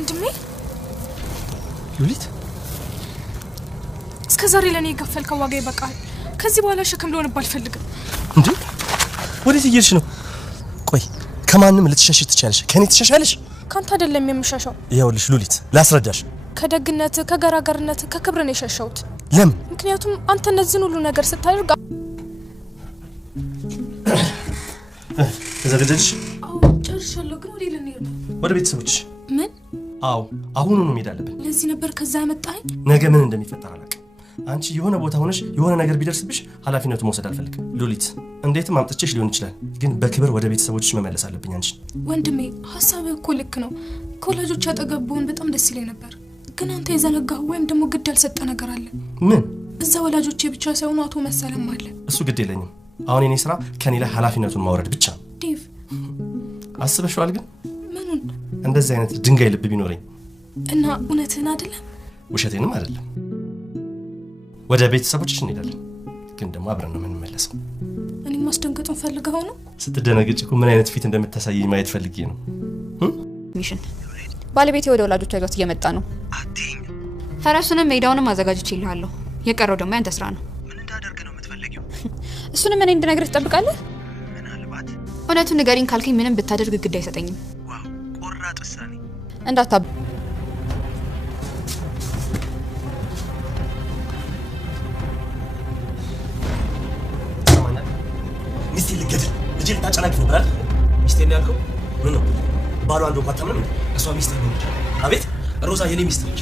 ወንድሜ ሉሊት እስከዛሬ ለኔ የከፈልከው ዋጋ ይበቃል። ከዚህ በኋላ ሸክም ልሆንብህ አልፈልግም። እንዴ ወዴት እየሄድሽ ነው? ቆይ ከማንም ልትሸሽ ትችያለሽ፣ ከኔ ትሸሻለሽ? ካንተ አይደለም የምሸሸው። ይኸውልሽ ሉሊት ላስረዳሽ። ከደግነት ከገራገርነት ከክብር ነው የሸሸሁት። ለምን? ምክንያቱም አንተ እነዚህን ሁሉ ነገር ስታደርግ ተዘጋጀሽ? አዎ ጨርሻለሁ። ግን ወዴት ልንሄድ ነው? ወደ ቤተሰቦችሽ። ምን? አዎ አሁኑኑ መሄድ አለብን። ለዚህ ነበር ከዛ ያመጣኝ? ነገ ምን እንደሚፈጠር አላውቅም። አንቺ የሆነ ቦታ ሆነሽ የሆነ ነገር ቢደርስብሽ ኃላፊነቱ መውሰድ አልፈልግም። ሉሊት እንዴትም አምጥቼሽ ሊሆን ይችላል፣ ግን በክብር ወደ ቤተሰቦችሽ መመለስ አለብኝ። አንቺ ወንድሜ ሐሳብህ እኮ ልክ ነው። ከወላጆች አጠገብ ብሆን በጣም ደስ ይለኝ ነበር። ግን አንተ የዘነጋህ ወይም ደግሞ ግድ ያልሰጠ ነገር አለ። ምን? እዛ ወላጆቼ ብቻ ሳይሆኑ አቶ መሰለም አለ። እሱ ግድ የለኝም። አሁን የኔ ስራ ከኔ ላይ ኃላፊነቱን ማውረድ ብቻ ነው። ዴቭ አስበሽዋል? ግን ምኑን? እንደዚህ አይነት ድንጋይ ልብ ቢኖረኝ። እና እውነትህን አይደለም? ውሸቴንም አይደለም። ወደ ቤተሰቦችሽ እንሄዳለን፣ ግን ደግሞ አብረን ነው የምንመለሰው። እኔ ማስደንገጡን ፈልገው ነው? ስትደነግጭ እኮ ምን አይነት ፊት እንደምታሳየኝ ማየት ፈልጌ ነው። ሚሽን ባለቤቴ ወደ ወላጆቿ ይዟት እየመጣ ነው። ፈረሱንም ሜዳውንም አዘጋጅቼልሃለሁ። የቀረው ደግሞ ያንተ ስራ ነው። ምን እንዳደርግ ነው የምትፈልጊው? እሱንም እኔ እንድነግርህ ትጠብቃለህ? ምናልባት እውነቱን ንገሪኝ ካልከኝ ምንም ብታደርግ ግድ አይሰጠኝም። ዋው ቆራጥ ውሳኔ። እንዳታ ሚስቴ ልገድል ልጄ ልታጨናግፍ ነበር አይደል? ሚስቴ ያልከው ምን ነው? ባሏ አንዱ እንኳን ታምንም? እሷ ሚስቴ ነች። አቤት ሮዛ የኔ ሚስት ነች።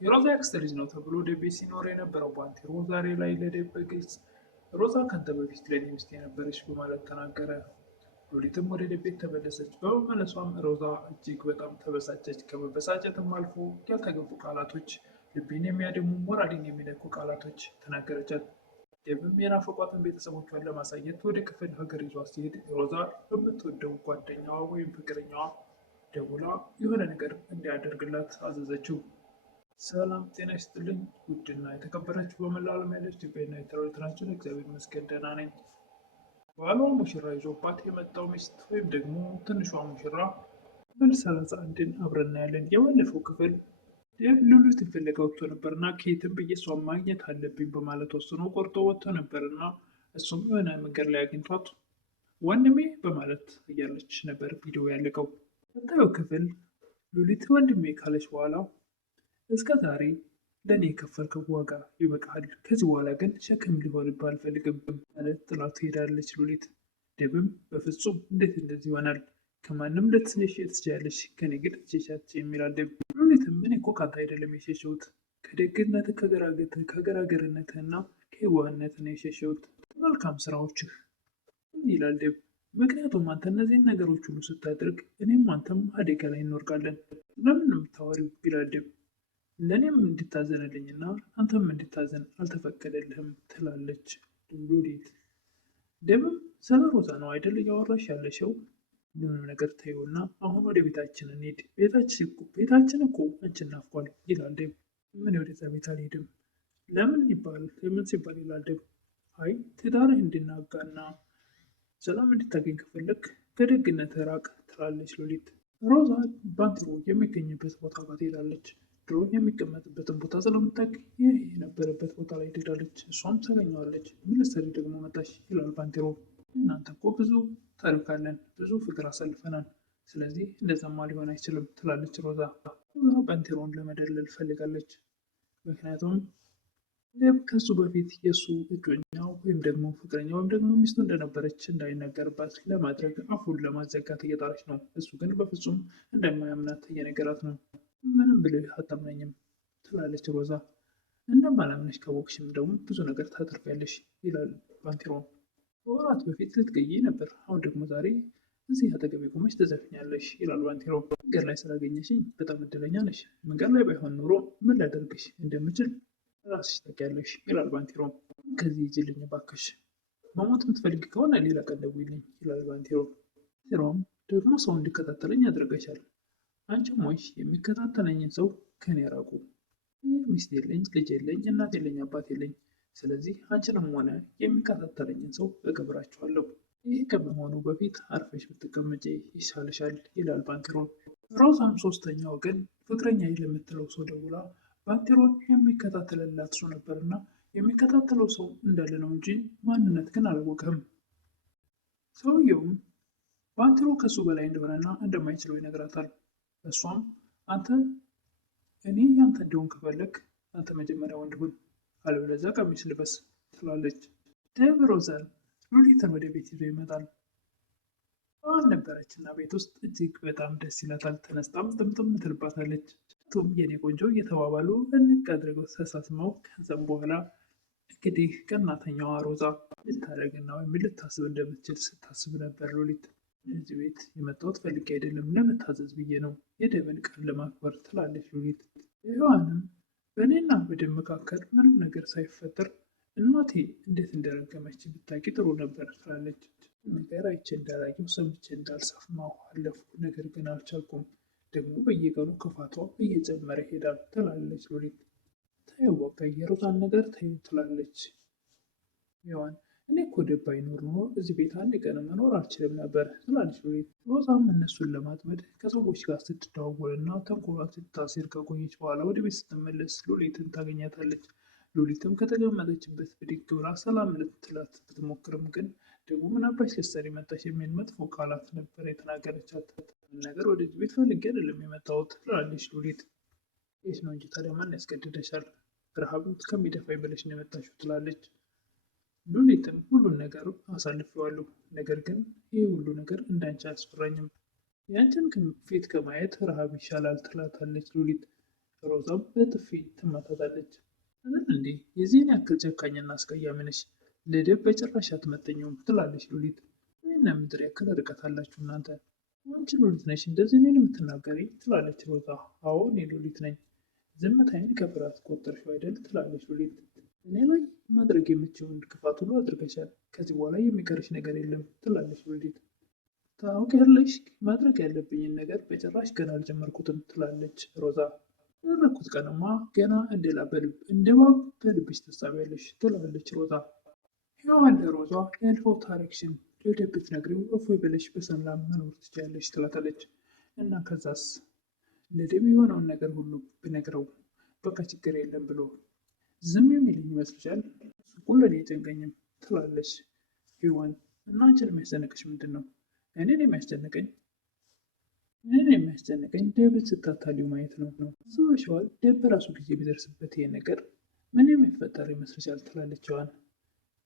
የሮዛ ያክስት ልጅ ነው ተብሎ ደቤ ሲኖር የነበረው ባንቴሮ ዛሬ ላይ ለዴቭ በግልጽ ሮዛ ካንተ በፊት ለኔ ሚስት የነበረች በማለት ተናገረ። ሉሊትም ወደ ደቤ ተመለሰች። በመመለሷም ሮዛ እጅግ በጣም ተበሳጨች። ከመበሳጨትም አልፎ ያልተገቡ ቃላቶች፣ ልቤን የሚያደሙ ሞራሌን የሚነኩ ቃላቶች ተናገረቻት። ዴቭም የናፈቋትን ቤተሰቦቿን ለማሳየት ወደ ክፍለ ሀገር ይዟ ሲሄድ ሮዛ በምትወደው ጓደኛዋ ወይም ፍቅረኛዋ ደውላ የሆነ ነገር እንዲያደርግላት አዘዘችው። ሰላም ጤና ይስጥልኝ ውድና የተከበራችሁ በመላው ዓለም ያለች ኢትዮጵያና ኤርትራውያን እግዚአብሔር ይመስገን ደህና ነኝ። ባሏ ሙሽራ ይዞባት የመጣው ሚስት ወይም ደግሞ ትንሿ ሙሽራ ክፍል 31ን አብረን እናያለን። የባለፈው ክፍል ዴቭ ሉሊትን ፍለጋ ወጥቶ ነበርና ከየትም ብዬ እሷን ማግኘት አለብኝ በማለት ወስኖ ቆርጦ ወጥቶ ነበርና እሱም የሆነ መንገድ ላይ አግኝቷት ወንድሜ በማለት እያለች ነበር ቪዲዮ ያለቀው። ቀጣዩ ክፍል ሉሊት ወንድሜ ካለች በኋላ እስከ ዛሬ ለእኔ የከፈልከው ዋጋ ይበቃል፣ ከዚህ በኋላ ግን ሸክም ሊሆንብህ አልፈልግም ማለት ጥላት ትሄዳለች ሉሊት። ዴቭም በፍጹም እንዴት እንደዚህ ይሆናል? ከማንም ልትሸሽ ትችያለሽ፣ ከኔ ግን ትሸሻች የሚላል ዴቭ። ሉሊትም እኔ እኮ ካንተ አይደለም የሸሸሁት፣ ከደግነትህ ከገራገርነትህና ከየዋህነት ነው የሸሸሁት፣ መልካም ስራዎችህ ይላል ዴቭ። ምክንያቱም አንተ እነዚህን ነገሮች ሁሉ ስታደርግ እኔም አንተም አደጋ ላይ እንወርቃለን። ለምን ነው የምታወሪው? ይላል ዴቭ። ለእኔም እንድታዘንልኝና አንተም እንድታዘን አልተፈቀደልህም ትላለች ሉሊት። ዴቭም ስለ ሮዛ ነው አይደል እያወራሽ ያለሽው? ምንም ነገር ተይውና አሁን ወደ ቤታችን እንሂድ። ቤታችን እኮ አንቺን ናፍቋል ይላል ዴቭ። ምን ወደዛ ቤት አልሄድም። ለምን ሲባል ይላል ዴቭ። አይ ትዳርህ እንድናጋና ሰላም እንድታገኝ ከፈለግ ከደግነት ራቅ ትላለች ሉሊት። ሮዛ ባንቴሮ የሚገኝበት ቦታ ጋር ትሄዳለች። ድሮ የሚቀመጥበትን ቦታ ስለምታውቅ ይህ የነበረበት ቦታ ላይ ትሄዳለች። እሷም ታገኘዋለች። ምን ልትሰሪ ደግሞ መጣሽ? ይላል ባንቴሮ። እናንተ እኮ ብዙ ታሪክ አለን፣ ብዙ ፍቅር አሳልፈናል። ስለዚህ እንደዛማ ሊሆን አይችልም ትላለች ሮዛ። ባንቴሮን ለመደለል ፈልጋለች። ምክንያቱም ዴቭ ከሱ በፊት የእሱ እጮኛው ወይም ደግሞ ፍቅረኛ ወይም ደግሞ ሚስቱ እንደነበረች እንዳይነገርባት ለማድረግ አፉን ለማዘጋት እየጣረች ነው። እሱ ግን በፍጹም እንደማያምናት እየነገራት ነው። ምንም ብልህ አታምነኝም ትላለች ሮዛ። እንደማላምነሽ ካወቅሽም ደግሞ ብዙ ነገር ታደርጋለሽ ይላል ባንቴሮ። በወራት በፊት ልትገዢ ነበር፣ አሁን ደግሞ ዛሬ እዚህ አጠገቤ ቆመሽ ትዘፍኛለሽ ይላል ባንቴሮ። መንገድ ላይ ስላገኘሽኝ በጣም እድለኛ ነሽ። መንገድ ላይ ባይሆን ኑሮ ምን ላደርግሽ እንደምችል ራስሽ ታውቂያለሽ ይላል ባንቴሮ። ከዚህ ሂጂልኝ እባክሽ፣ መሞት የምትፈልጊ ከሆነ ሌላ ቀን ደውይልኝ ይላል ባንቴሮ። ባንቴሮም ደግሞ ሰው እንዲከታተለኝ ያደርገሻል። አንቺም ወይሽ የሚከታተለኝን ሰው ከኔ ራቁ። ሚስት የለኝ፣ ልጅ የለኝ፣ እናት የለኝ፣ አባት የለኝ። ስለዚህ አንቺንም ሆነ የሚከታተለኝን ሰው እቀብራችኋለሁ። ይህ ከመሆኑ በፊት አርፈሽ ብትቀመጪ ይሻልሻል ይላል ባንቴሮ። ሮዛም ሶስተኛ ወገን ፍቅረኛ ለምትለው ሰው ደውላ ባንቴሮን የሚከታተልላት ሰው ነበርና የሚከታተለው ሰው እንዳለ ነው እንጂ ማንነት ግን አላወቀም። ሰውየውም ባንቴሮ ከሱ በላይ እንደሆነና እንደማይችለው ይነግራታል። እሷም አንተ እኔ ያንተ እንዲሆን ከፈለግ አንተ መጀመሪያ ወንድ ሁን፣ አለበለዚያ ቀሚስ ልበስ ትላለች። ዴቭ ሮዛን ሉሊትን ወደ ቤት ይዞ ይመጣል። ዋን ነበረች እና ቤት ውስጥ እጅግ በጣም ደስ ይላታል። ተነስታም ጥምጥም ትልባታለች። ቱም የኔ ቆንጆ እየተባባሉ እንቅ አድርገው ተሳስመው ከዛም በኋላ እንግዲህ ቀናተኛዋ ሮዛ ልታደርግና ወይም ልታስብ እንደምትችል ስታስብ ነበር። ሉሊት እዚህ ቤት የመጣሁት ፈልጌ አይደለም ለመታዘዝ ብዬ ነው የደብን ቃል ለማክበር ትላለች ሉሊት። ሔዋንም በእኔና በደብ መካከል ምንም ነገር ሳይፈጠር እናቴ እንዴት እንደረገመች ብታውቂ ጥሩ ነበር ትላለች። ነገር አይቼ እንዳላየው ሰምቼ እንዳልሰማሁ አለፍኩ፣ ነገር ግን አልቻልኩም። ደግሞ በየቀኑ ክፋቷ እየጨመረ ይሄዳል ትላለች ሉሊት። ተይው በቃ የሮዛን ነገር ተይው ትላለች ሔዋን። እኔ እኮ ደብ ባይኖር ኖሮ እዚህ ቤት አንድ ቀን መኖር አልችልም ነበር ትላለች ሉሊት። ሮዛም እነሱን ለማጥመድ ከሰዎች ጋር ስትደዋወልና ተንኮሏን ስታሴር ከቆየች በኋላ ወደ ቤት ስትመለስ ሉሊትን ታገኛታለች። ሉሊትም ከተቀመጠችበት ብድግ ብላ ሰላም ልትላት ብትሞክርም ግን ደግሞ ምን አባሽ ልትሰሪ መጣሽ የሚል መጥፎ ቃላት ነበር የተናገረቻት። ነገር ወደዚህ ቤት ፈልጌ አይደለም የመጣሁት ትላለች ሉሊት። የት ነው እንጂ ታዲያ ማን ያስገድደሻል? ረሃብ ከሚደፋኝ ብለሽ ነው የመጣሽው ትላለች። ሉሊትም ሁሉን ነገር አሳልፌዋለሁ፣ ነገር ግን ይህ ሁሉ ነገር እንዳንቺ አያስፈራኝም፣ ያንቺን ፊት ከማየት ረሃብ ይሻላል ትላታለች ሉሊት። ሮዛም በጥፊ ትማታታለች። አይደል እንዴ የዚህን ያክል ጨካኝና አስቀያሚ ነሽ፣ ለደብ በጭራሽ አትመጠኘውም ትላለች ሉሊት። ይህና ምድር ያክል ርቀት አላችሁ እናንተ። አንቺ ሉሊት ነሽ እንደዚህ እኔን የምትናገሪ ትላለች ሮዛ። አዎ እኔ ሉሊት ነኝ። ዝምታዬን ከፍርሃት ቆጠርሽው አይደል ትላለች ሉሊት። እኔ ላይ ማድረግ የምችውን ክፋት ሁሉ አድርገሻል፣ ከዚህ በኋላ የሚቀርሽ ነገር የለም ትላለች ሉሊት። ታውቂያለሽ ማድረግ ያለብኝን ነገር በጭራሽ ገና አልጀመርኩትም ትላለች ሮዛ። ያደረኩት ቀንማ ገና እንደባብ በልብሽ ትሳቢያለሽ ትላለች ሮዛ። ሔዋን ለሮዛ ያለፈው ታሪክሽን ለደብ ብትነግሪው እፎይ ብለሽ በሰላም መኖር ትችያለሽ ትላታለች። እና ከዛስ ለደብ የሆነውን ነገር ሁሉ ብነግረው በቃ ችግር የለም ብሎ ዝም የሚልኝ ይመስልሻል? እሱ ለእኔ አይጨንቀኝም ትላለች ሔዋን። እና አንቺን የሚያስጨንቅሽ ምንድን ነው? እኔን የሚያስጨንቀኝ ደብን ስታታሊው ማየት ነው። ስበሽዋል ደብ በራሱ ጊዜ ቢደርስበት ይሄ ነገር ምን የሚፈጠር ይመስልሻል? ትላለች ሔዋን።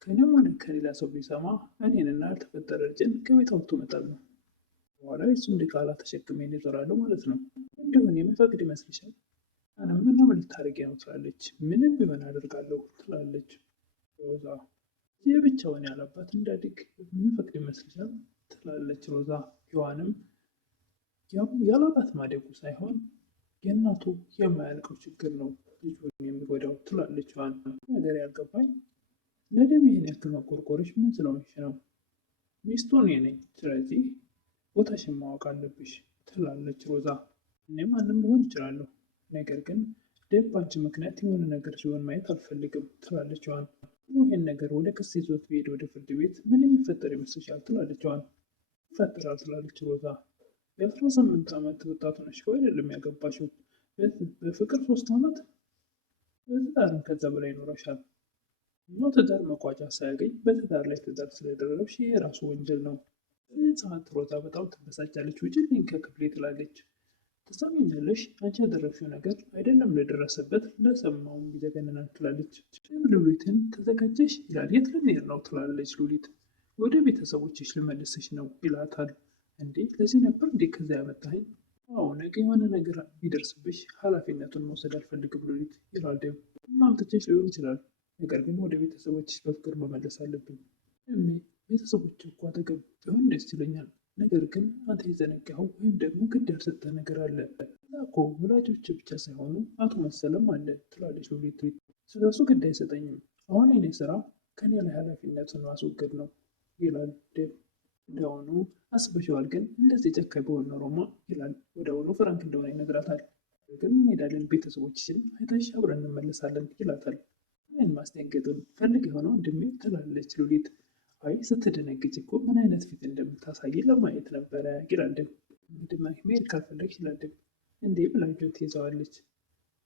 ከእኔም ሆነ ከሌላ ሰው ቢሰማ እኔንና ያልተፈጠረ ልጅን ከቤት አውጥቶ መጣል ነው። በኋላ የሱን ዲቃላ ተሸክሜ እዞራለሁ ማለት ነው። እንዲሆን የሚፈቅድ ይመስልሻል? ምን ልታደርጊ ነው? ትላለች። ምንም ቢሆን አደርጋለሁ ትላለች ሮዛ። የብቻውን ያለባት እንዳድግ የሚፈቅድ ይመስልሻል? ትላለች ሮዛ። ሔዋንም ያለባት ማደጉ ሳይሆን የእናቱ የማያልቀው ችግር ነው ልጁን የሚጎዳው ትላለች ሔዋን። ነገር ያልገባኝ ለደብ ይህን ያክል መቆርቆርሽ ምን ስለሆንሽ ነው? ሚስቱ እኔ ነኝ፣ ስለዚህ ቦታሽን ማወቅ አለብሽ ትላለች ሮዛ። እኔ ማንም ሊሆን እችላለሁ፣ ነገር ግን ደብ በአንቺ ምክንያት የሆነ ነገር ሲሆን ማየት አልፈልግም ትላለች ሔዋን። ይህን ነገር ወደ ክስ ይዞት ቢሄድ ወደ ፍርድ ቤት ምን የሚፈጠር ይመስልሻል? ትላለች ሔዋን። ይፈጠራል ትላለች ሮዛ። የ18 ዓመት ወጣት ሆነሽ አይደለም ያገባሽው፣ በፍቅር 3 ዓመት በትዳርም ከዛ በላይ ይኖረሻል። እና ትዳር መቋጫ ሳያገኝ በትዳር ላይ ትዳር ስለደረብሽ ይህ የራሱ ወንጀል ነው። በዚህ ሰዓት ሮዛ በጣም ትበሳጫለች። ውጭልኝ ከክፍሌ ትላለች። ትሰሚኛለሽ? አንቺ ያደረግሽው ነገር አይደለም ለደረሰበት ለሰማውም ይዘገንናል ትላለች። ሉሊትን ተዘጋጀሽ ይላል። የት ልንሄድ ነው ትላለች ሉሊት። ወደ ቤተሰቦችሽ ልመልስሽ ነው ይላታል። እንዴ ለዚህ ነበር እንዴ ከዛ ያመጣኸኝ? አዎ ነገ የሆነ ነገር ቢደርስብሽ ኃላፊነቱን መውሰድ አልፈልግም ሉሊት ይላል ደብ። ማምጥቼሽ ሊሆን ይችላል፣ ነገር ግን ወደ ቤተሰቦችሽ በፍቅር መመለስ አለብኝ። ቤተሰቦች እኮ አጠገብ ቢሆን ደስ ይለኛል፣ ነገር ግን አንተ የዘነጋኸው ወይም ደግሞ ግድ ያልሰጠህ ነገር አለ እኮ። ወላጆች ብቻ ሳይሆኑ አቶ መሰለም አለ ትላለች ሉሊት። ስለሱ ግድ አይሰጠኝም። አሁን የኔ ስራ ከኔ ላይ ኃላፊነቱን ማስወገድ ነው ይላል ደብ። ወዲያውኑ አስበሽዋል ግን እንደዚህ ጨካኝ በሆነ ኖሮማ ይላል። ወዲያውኑ ፍራንክ እንደሆነ ይነግራታል። ግን እንሄዳለን፣ ቤተሰቦችሽን አይተሽ አብረን እንመለሳለን ይላታል። ምን ማስደንገጡን ፈልግ የሆነው ወንድሜ ትላለች ሉሊት። አይ ስትደነግጭ እኮ ምን አይነት ፊት እንደምታሳይ ለማየት ነበረ ይላል ደብ። እንግዲህ መሄድ ካልፈለግሽ ይላል ዴቭ። እንዴ ብላ እጁን ትይዘዋለች።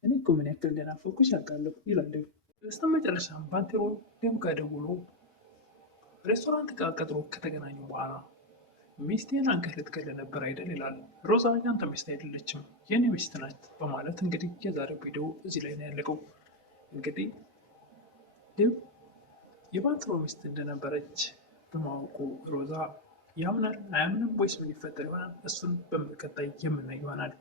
እኔ እኮ ምን ያክል እንደናፈኩሽ አውቃለሁ ይላል ዴቭ። በስተመጨረሻም ባንቴሮ ዴቭ ጋር ደውሎ ሬስቶራንት ቀጥሮ ከተገናኙ በኋላ ሚስቴን አንገት ልትገል ነበር አይደል ይላል። ሮዛ ያንተ ሚስት አይደለችም የኔ ሚስት ናት በማለት እንግዲህ የዛሬው ቪዲዮ እዚህ ላይ ነው ያለቀው። እንግዲህ ዴቭ የባንቴሮ ሚስት እንደነበረች በማወቁ ሮዛ ያምናል አያምንም ወይስ ምን ይፈጠር ይሆናል? እሱን በቀጣይ የምናይ ይሆናል።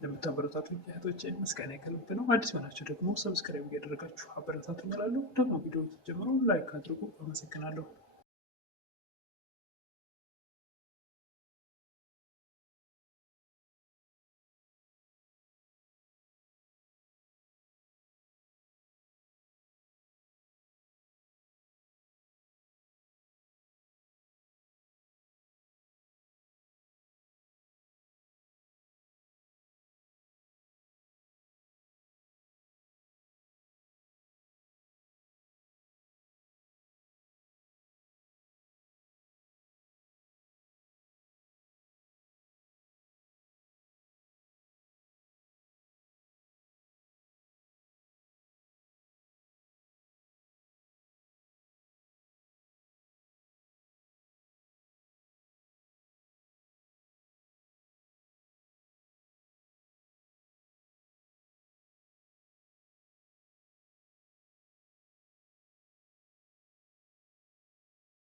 ለምታበረታቱ እህቶቼ ምስጋና ከልብ ነው። አዲስ ሆናችሁ ደግሞ ሰብስክራይብ እያደረጋችሁ አበረታቱኝ እላለሁ። ደግሞ ቪዲዮ ጀምሮ ላይክ አድርጉ። አመሰግናለሁ።